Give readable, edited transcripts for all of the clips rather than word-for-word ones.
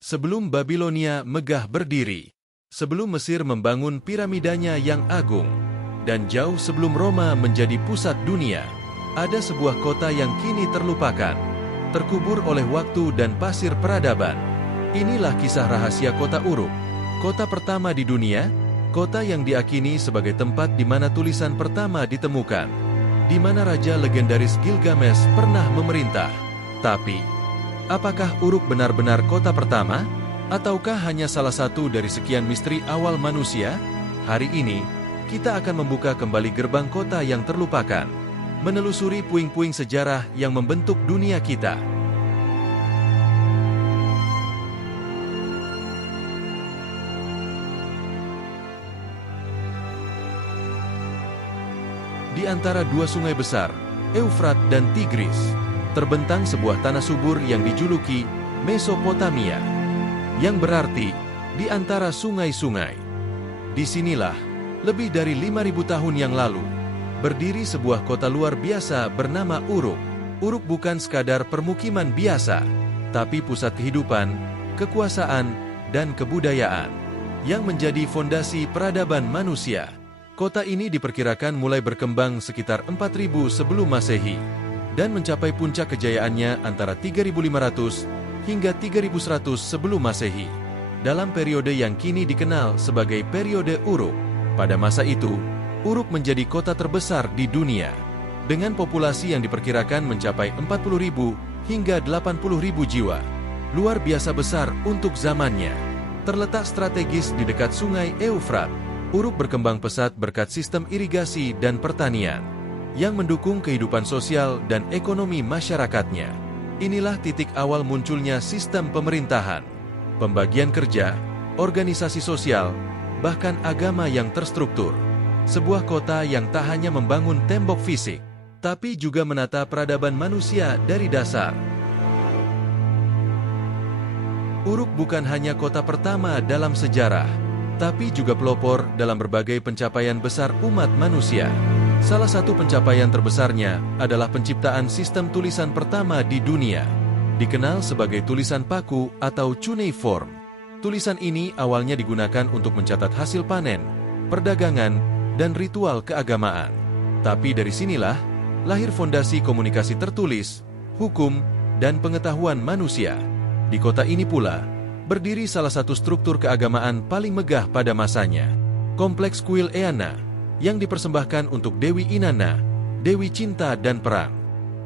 Sebelum Babilonia megah berdiri, sebelum Mesir membangun piramidanya yang agung, dan jauh sebelum Roma menjadi pusat dunia, ada sebuah kota yang kini terlupakan, terkubur oleh waktu dan pasir peradaban. Inilah kisah rahasia kota Uruk, kota pertama di dunia, kota yang diakini sebagai tempat di mana tulisan pertama ditemukan, di mana raja legendaris Gilgamesh pernah memerintah. Tapi, apakah Uruk benar-benar kota pertama? Ataukah hanya salah satu dari sekian misteri awal manusia? Hari ini, kita akan membuka kembali gerbang kota yang terlupakan, menelusuri puing-puing sejarah yang membentuk dunia kita. Di antara dua sungai besar, Eufrat dan Tigris, terbentang sebuah tanah subur yang dijuluki Mesopotamia, yang berarti di antara sungai-sungai. Disinilah, lebih dari 5.000 tahun yang lalu, berdiri sebuah kota luar biasa bernama Uruk. Uruk bukan sekadar permukiman biasa, tapi pusat kehidupan, kekuasaan, dan kebudayaan, yang menjadi fondasi peradaban manusia. Kota ini diperkirakan mulai berkembang sekitar 4000 sebelum Masehi, dan mencapai puncak kejayaannya antara 3500 hingga 3100 sebelum Masehi, dalam periode yang kini dikenal sebagai periode Uruk. Pada masa itu, Uruk menjadi kota terbesar di dunia, dengan populasi yang diperkirakan mencapai 40.000 hingga 80.000 jiwa. Luar biasa besar untuk zamannya. Terletak strategis di dekat sungai Eufrat, Uruk berkembang pesat berkat sistem irigasi dan pertanian, yang mendukung kehidupan sosial dan ekonomi masyarakatnya. Inilah titik awal munculnya sistem pemerintahan, pembagian kerja, organisasi sosial, bahkan agama yang terstruktur. Sebuah kota yang tak hanya membangun tembok fisik, tapi juga menata peradaban manusia dari dasar. Uruk bukan hanya kota pertama dalam sejarah, tapi juga pelopor dalam berbagai pencapaian besar umat manusia. Salah satu pencapaian terbesarnya adalah penciptaan sistem tulisan pertama di dunia, dikenal sebagai tulisan paku atau cuneiform. Tulisan ini awalnya digunakan untuk mencatat hasil panen, perdagangan, dan ritual keagamaan. Tapi dari sinilah lahir fondasi komunikasi tertulis, hukum, dan pengetahuan manusia. Di kota ini pula berdiri salah satu struktur keagamaan paling megah pada masanya, Kompleks Kuil Eanna, yang dipersembahkan untuk Dewi Inanna, Dewi Cinta dan Perang.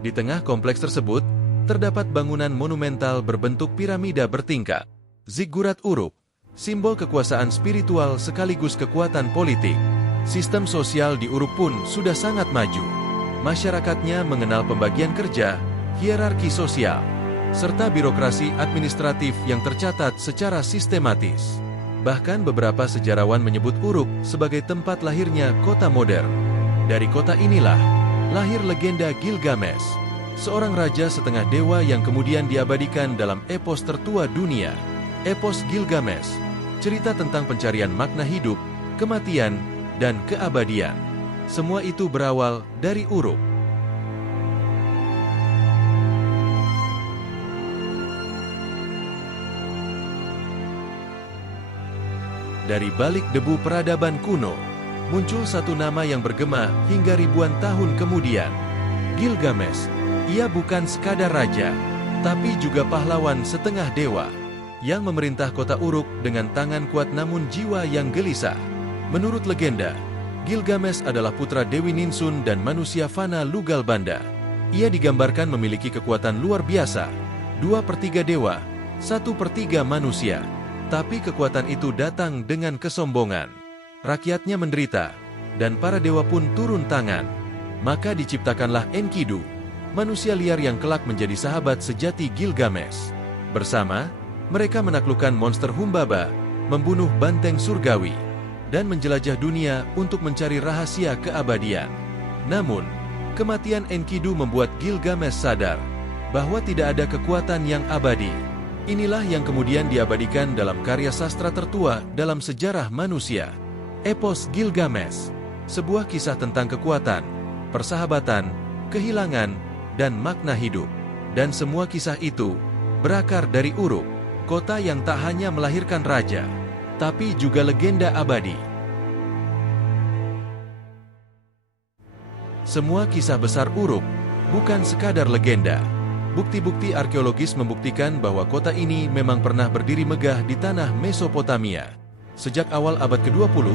Di tengah kompleks tersebut, terdapat bangunan monumental berbentuk piramida bertingkat, Ziggurat Uruk, simbol kekuasaan spiritual sekaligus kekuatan politik. Sistem sosial di Uruk pun sudah sangat maju. Masyarakatnya mengenal pembagian kerja, hierarki sosial, serta birokrasi administratif yang tercatat secara sistematis. Bahkan beberapa sejarawan menyebut Uruk sebagai tempat lahirnya kota modern. Dari kota inilah lahir legenda Gilgamesh, seorang raja setengah dewa yang kemudian diabadikan dalam epos tertua dunia, Epos Gilgamesh, cerita tentang pencarian makna hidup, kematian, dan keabadian. Semua itu berawal dari Uruk. Dari balik debu peradaban kuno, muncul satu nama yang bergema hingga ribuan tahun kemudian. Gilgamesh. Ia bukan sekadar raja, tapi juga pahlawan setengah dewa, yang memerintah kota Uruk dengan tangan kuat namun jiwa yang gelisah. Menurut legenda, Gilgamesh adalah putra Dewi Ninsun dan manusia fana Lugalbanda. Ia digambarkan memiliki kekuatan luar biasa, 2/3 dewa, 1/3 manusia. Tapi kekuatan itu datang dengan kesombongan. Rakyatnya menderita, dan para dewa pun turun tangan. Maka diciptakanlah Enkidu, manusia liar yang kelak menjadi sahabat sejati Gilgamesh. Bersama, mereka menaklukkan monster Humbaba, membunuh banteng surgawi, dan menjelajah dunia untuk mencari rahasia keabadian. Namun, kematian Enkidu membuat Gilgamesh sadar bahwa tidak ada kekuatan yang abadi. Inilah yang kemudian diabadikan dalam karya sastra tertua dalam sejarah manusia, Epos Gilgamesh, sebuah kisah tentang kekuatan, persahabatan, kehilangan, dan makna hidup. Dan semua kisah itu berakar dari Uruk, kota yang tak hanya melahirkan raja, tapi juga legenda abadi. Semua kisah besar Uruk bukan sekadar legenda. Bukti-bukti arkeologis membuktikan bahwa kota ini memang pernah berdiri megah di tanah Mesopotamia. Sejak awal abad ke-20,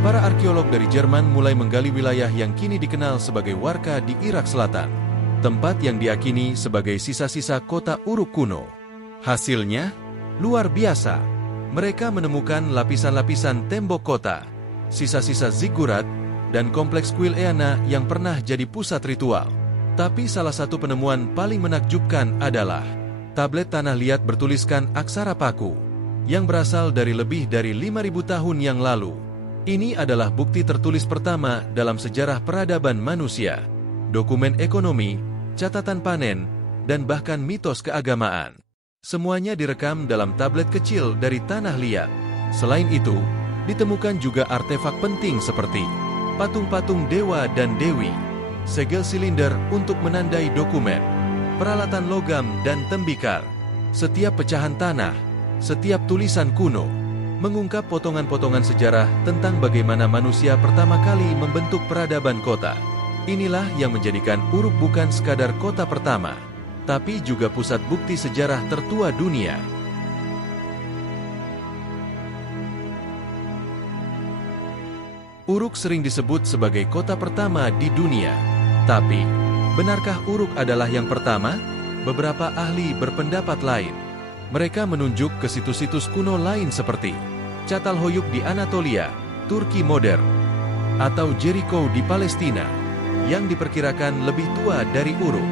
para arkeolog dari Jerman mulai menggali wilayah yang kini dikenal sebagai Warka di Irak Selatan, tempat yang diakini sebagai sisa-sisa kota Uruk kuno. Hasilnya luar biasa. Mereka menemukan lapisan-lapisan tembok kota, sisa-sisa ziggurat, dan kompleks kuil Eanna yang pernah jadi pusat ritual. Tapi salah satu penemuan paling menakjubkan adalah tablet tanah liat bertuliskan aksara Paku, yang berasal dari lebih dari 5.000 tahun yang lalu. Ini adalah bukti tertulis pertama dalam sejarah peradaban manusia. Dokumen ekonomi, catatan panen, dan bahkan mitos keagamaan. Semuanya direkam dalam tablet kecil dari tanah liat. Selain itu, ditemukan juga artefak penting seperti patung-patung dewa dan dewi, segel silinder untuk menandai dokumen, peralatan logam dan tembikar. Setiap pecahan tanah, setiap tulisan kuno, mengungkap potongan-potongan sejarah tentang bagaimana manusia pertama kali membentuk peradaban kota. Inilah yang menjadikan Uruk bukan sekadar kota pertama, tapi juga pusat bukti sejarah tertua dunia. Uruk sering disebut sebagai kota pertama di dunia. Tapi, benarkah Uruk adalah yang pertama? Beberapa ahli berpendapat lain. Mereka menunjuk ke situs-situs kuno lain seperti Çatalhöyük di Anatolia, Turki modern, atau Jericho di Palestina, yang diperkirakan lebih tua dari Uruk.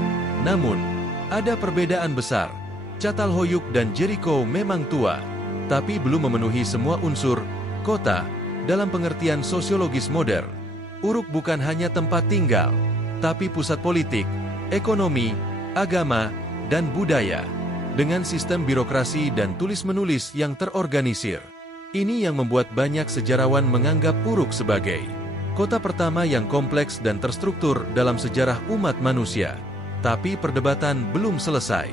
Namun, ada perbedaan besar. Çatalhöyük dan Jericho memang tua, tapi belum memenuhi semua unsur kota dalam pengertian sosiologis modern. Uruk bukan hanya tempat tinggal, tapi pusat politik, ekonomi, agama, dan budaya, dengan sistem birokrasi dan tulis-menulis yang terorganisir. Ini yang membuat banyak sejarawan menganggap Uruk sebagai kota pertama yang kompleks dan terstruktur dalam sejarah umat manusia. Tapi perdebatan belum selesai.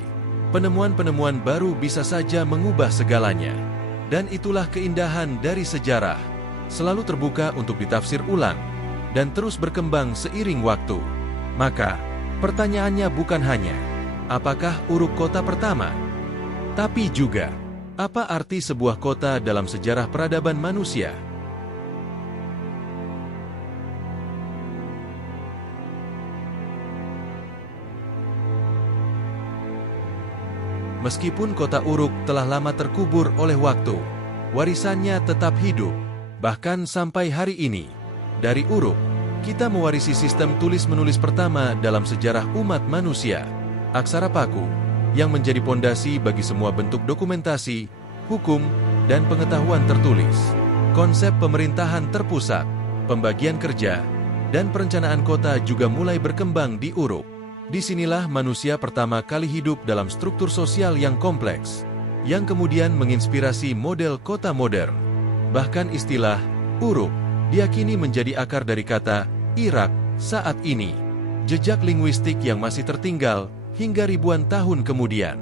Penemuan-penemuan baru bisa saja mengubah segalanya. Dan itulah keindahan dari sejarah. Selalu terbuka untuk ditafsir ulang dan terus berkembang seiring waktu. Maka, pertanyaannya bukan hanya apakah Uruk kota pertama, tapi juga apa arti sebuah kota dalam sejarah peradaban manusia? Meskipun kota Uruk telah lama terkubur oleh waktu, warisannya tetap hidup. Bahkan sampai hari ini, dari Uruk, kita mewarisi sistem tulis-menulis pertama dalam sejarah umat manusia, aksara Paku, yang menjadi pondasi bagi semua bentuk dokumentasi, hukum, dan pengetahuan tertulis. Konsep pemerintahan terpusat, pembagian kerja, dan perencanaan kota juga mulai berkembang di Uruk. Disinilah manusia pertama kali hidup dalam struktur sosial yang kompleks, yang kemudian menginspirasi model kota modern. Bahkan istilah Uruk diyakini menjadi akar dari kata Irak saat ini, jejak linguistik yang masih tertinggal hingga ribuan tahun kemudian.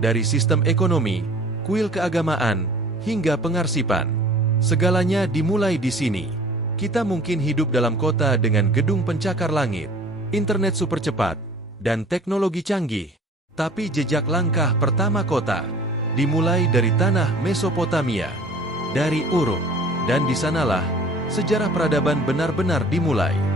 Dari sistem ekonomi, kuil keagamaan, hingga pengarsipan, segalanya dimulai di sini. Kita mungkin hidup dalam kota dengan gedung pencakar langit, internet super cepat, dan teknologi canggih. Tapi jejak langkah pertama kota dimulai dari tanah Mesopotamia, dari Uruk, dan di sanalah sejarah peradaban benar-benar dimulai.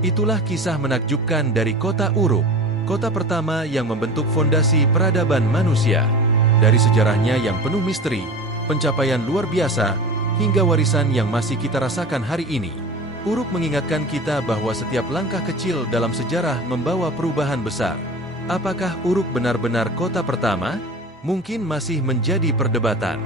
Itulah kisah menakjubkan dari kota Uruk, kota pertama yang membentuk fondasi peradaban manusia. Dari sejarahnya yang penuh misteri, pencapaian luar biasa, hingga warisan yang masih kita rasakan hari ini, Uruk mengingatkan kita bahwa setiap langkah kecil dalam sejarah membawa perubahan besar. Apakah Uruk benar-benar kota pertama? Mungkin masih menjadi perdebatan.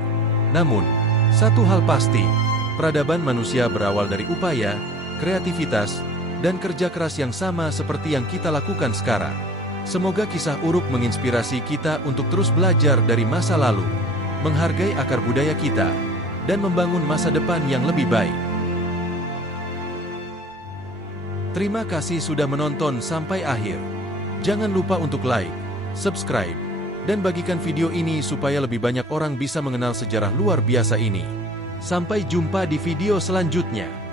Namun, satu hal pasti, peradaban manusia berawal dari upaya, kreativitas, dan kerja keras yang sama seperti yang kita lakukan sekarang. Semoga kisah Uruk menginspirasi kita untuk terus belajar dari masa lalu, menghargai akar budaya kita, dan membangun masa depan yang lebih baik. Terima kasih sudah menonton sampai akhir. Jangan lupa untuk like, subscribe, dan bagikan video ini supaya lebih banyak orang bisa mengenal sejarah luar biasa ini. Sampai jumpa di video selanjutnya.